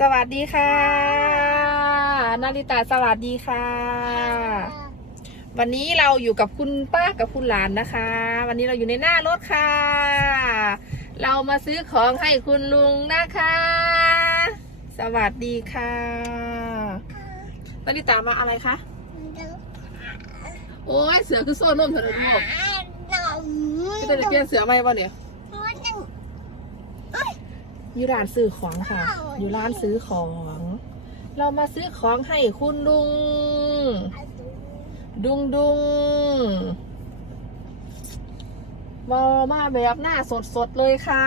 สวัสดีค่ะ นาริตาสวัสดีค่ะ วันนี้เราอยู่กับคุณป้ากับคุณหลานนะคะ วันนี้เราอยู่ในหน้ารถค่ะ เรามาซื้อของให้คุณลุงนะคะ สวัสดีค่ะ นาริตามาอะไรคะ โอ้ยเสือคือโซ่นุ่มเถอะลูกก็จะได้เปลี่ยนเสือไหมวะเนี่ย อยู่ร้านซื้อของค่ะ อยู่ร้านซื้อของ เรามาซื้อของให้คุณลุง ดุงดุงบอมาแบบหน้าสดสดๆเลยค่ะ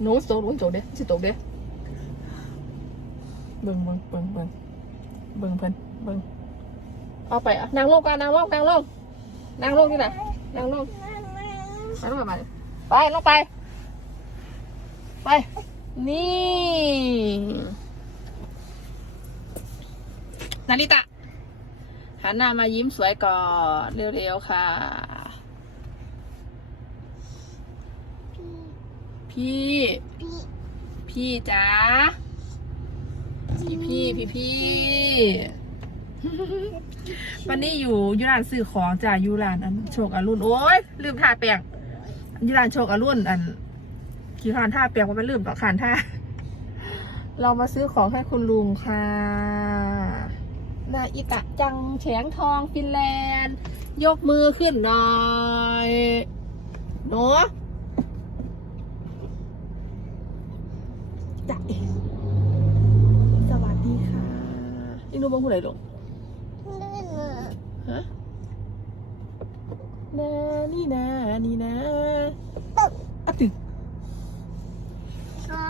หนูโตกโตกเด้สิโตกเด้เบิ่งเบิ่งเบิ่งเบิ่งเบิ่งเพิ่นเบิ่งเอาไปอะนางลงกันนางลงนางลงนางลงที่ไหนนางลงไปลงมาไปลงไป ไป นี่ นาริตะ หันหน้ามายิ้มสวยก่อนเร็วๆค่ะ พี่ พี่จ๋าพี่พี่พี่พี่ วันนี้อยู่ยูรานซื้อของจ้ะยูรานอันโชคอรุณโอ้ยลืมทาแป้งยูรานโชคอรุณอัน ขี่ขานท่าเปียกว่ามันลืมต่อขานท่า เรามาซื้อของให้คุณลุงค่ะ นาอิตะจังแฉงทองฟินแลนด์ ยกมือขึ้นหน่อยหนูจะเอ๋สวัสดีค่ะนี่หนูมองผู้ใดลงฮะนานี่นานี่นะอะตึ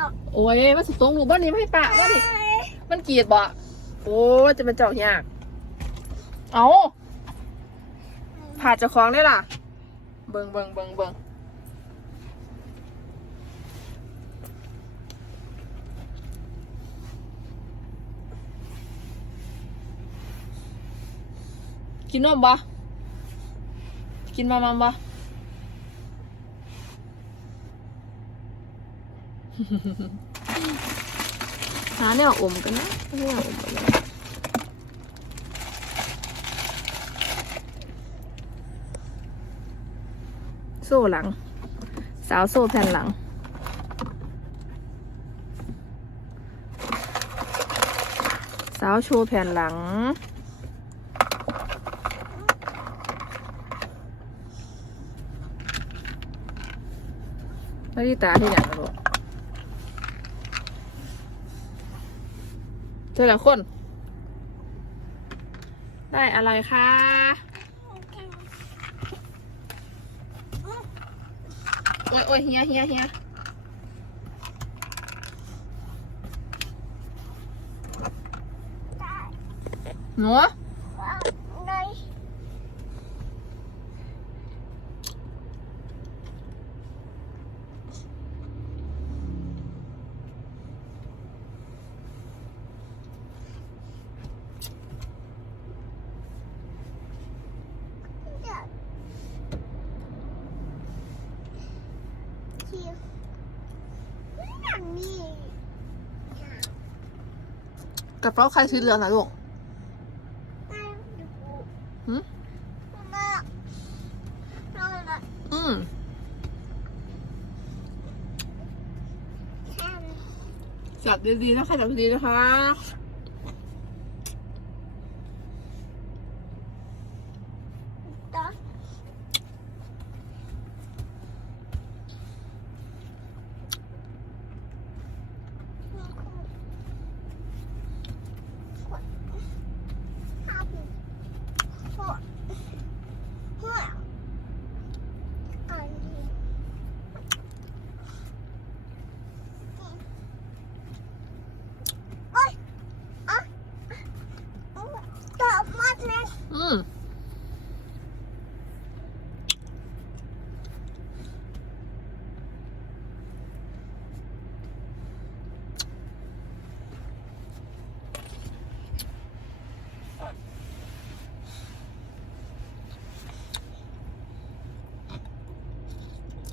กโอ้ยมันสุดตรงหนูบ้านนี้ไม่ให้ปะบ้านนี้มันเกลียดบ่โอ้ยจะเป็นเจ้ายาก เอาผ่าเจะคล้าของได้ล่ะ เบิงเบิงเบิงเบิงกินนมบ่กินมามัมบ่ หาแนวอมกันนะแนวอมกันนะโซ่หลัง สาวโซ่แผ่นหลัง สาวโชว์แผ่นหลังนาฬิตาที่อย่างนะ ลูกเจอละคน ได้อะไรคะโอ้ยโอ้ยเฮียเฮียเฮียหนูก ระเป๋าใครสีเหลืองนะลูกหืมอืมจับดีๆนะคะจับดีๆนะคะ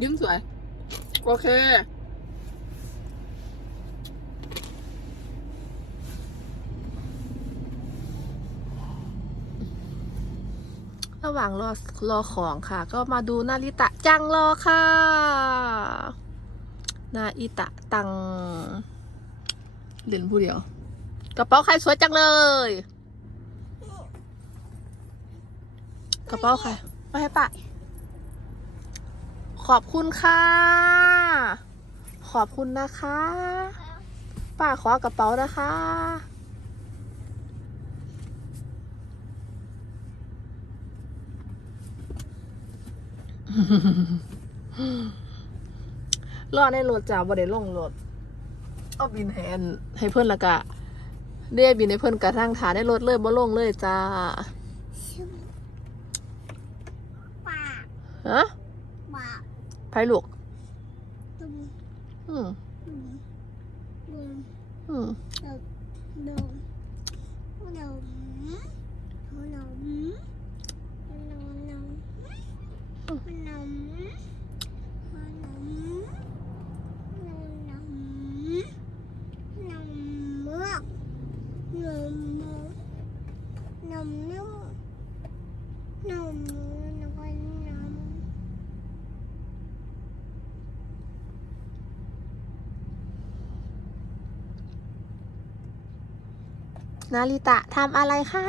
ยิ้มสวย โอเค ระหว่างรอรอของค่ะ ก็มาดูนาริตะจังรอค่ะ นาอิตะตัง เด่นผู้เดียว กระเป๋าใครสวยจังเลย กระเป๋าใครไม่ให้ปะ ขอบคุณค่ะ ขอบคุณนะคะ ป้าขอกระเป๋านะคะ รอในรถจ้าบ่ได้ลงรถเอาบินให้อันให้เพื่อนและกะเรียบินให้เพื่อนกระทั่งฐานในรถเลยบ่ลงเลยจ้าปากฮะปาก phải luộc ừ. Ừ. nồng nồng nồng นาริตะทำอะไรคะ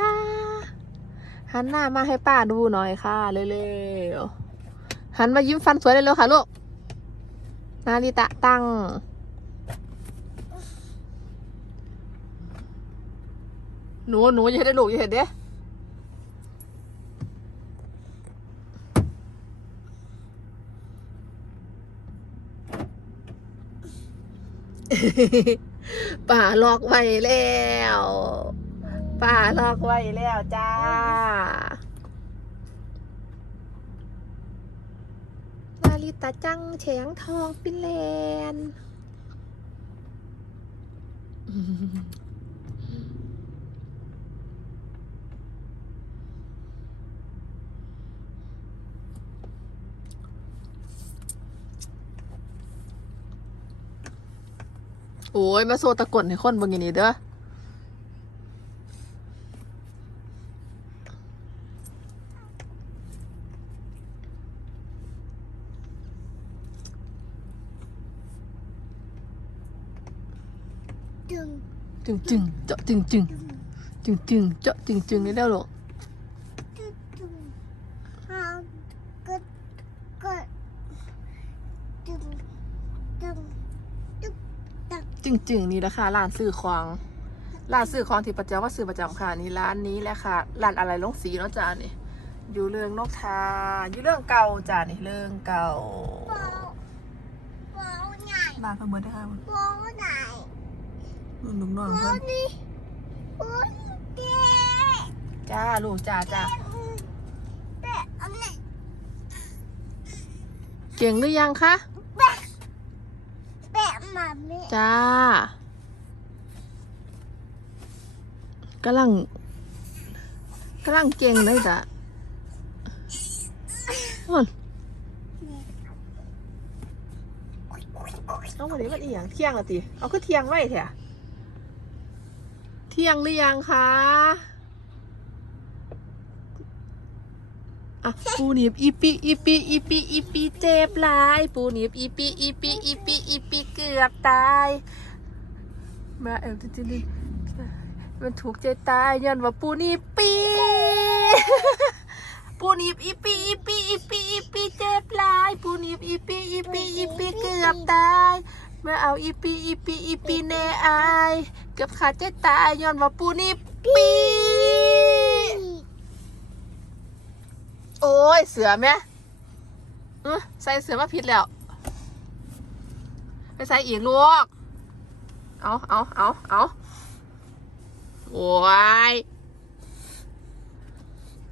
หันหน้ามาให้ป้าดูหน่อยค่ะเร็วๆหันมายิ้มฟันสวยเร็วๆค่ะลูกนาริตะตั้งหนูหนูอย่าเห็นได้ลูกอย่าเห็นเด้ ป่าลอกไว้แล้วป่าลอกไว้แล้วจ้านาลิตาจังแฉงทองฟินแลนด์ โอ้ย มาโซตะกดให้คนเบางอย่างนี้เด้อดึงจึงจึงเจาะจึงจึงดึงจึงจึงเจาะจึงจึงนี่แล้วหรอกดึงดึงเอากดกดดึงดึงดึงดึง จึงจึงนี่แหละค่ะร้านซื้อของร้านซื้อของที่ประจำว่าซื้อประจำค่ะนี่ร้านนี้แหละค่ะร้านอะไรลงสีเนาะจ้านี่อยู่เรื่องนกทาอยู่เรื่องเก่าจ้านี่เรื่องเก่าเบาเบาไหนร้านเพิ่มเบิร์ดได้ค่ะเบาไหนลุงน้องเบาเพิ่นนี่อุ้ยเจ๊จ้าลูกจ้าจ้าแปะอันไหนเก่งหรือยังคะแปะแปะ มาม่จ้ากำลังกำลังเก่งเลยจ้ะโอ้ยเอาวันนี้มันอีหยังเที่ยงละติเอาคือเที่ยงไว้แถะเที่ยงหรือยังคะ อะปูหนีบอีปีอีปีอีปีอีปีเจ็บหลาย ปูหนีบอีปีอีปีอีปีอีปีเกือบตาย มาเอลจริงๆมันถูกใจตายย้อนว่าปูหนีบปีปูนีบอีปีอีปีอีปีอีปีเจ็บลายปูนีบอีปีอีปีอีปีเกือบตายมาเอาอีปีอีปีอีปีแน่อาย เกือบขาดใจตายย้อนว่าปูนีบปี โอ้ย เสือไหมเออใส่เสือมาผิดแล้ว ไปใส่อีกลูก เอาเอาเอาเอาโอ้ย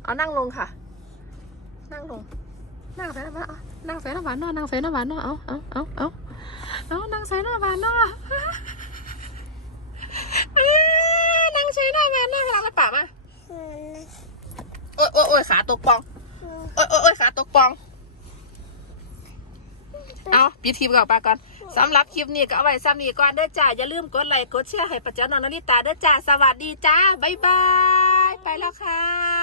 เอานั่งลงค่ะ นั่งลง นั่งใส่น้ำหวานเอานั่งใส่น้ำหวานเนาะนั่งใส่น้ำหวานเนาะเอาเอาเอาเอาเอานั่งใส่น้ำหวานเนาะอ้านั่งใส่น้ำหวานเนาะเราไปป่ามาโอ้ยโอ้ยโอ้ยขาตกปอง โอ้ยโอ้ยโอ้ยขาตกปอง เอาปิดทีมก่อนไปก่อนสำหรับคลิปนี้ก็เอาไว้ซ้ำนี้ก่อนเด้อจ้า อย่าลืมกดไลค์กดแชร์ให้ปัจจานนนนิตาเด้อจ้า สวัสดีจ้า บ๊ายบาย ไปแล้วค่ะ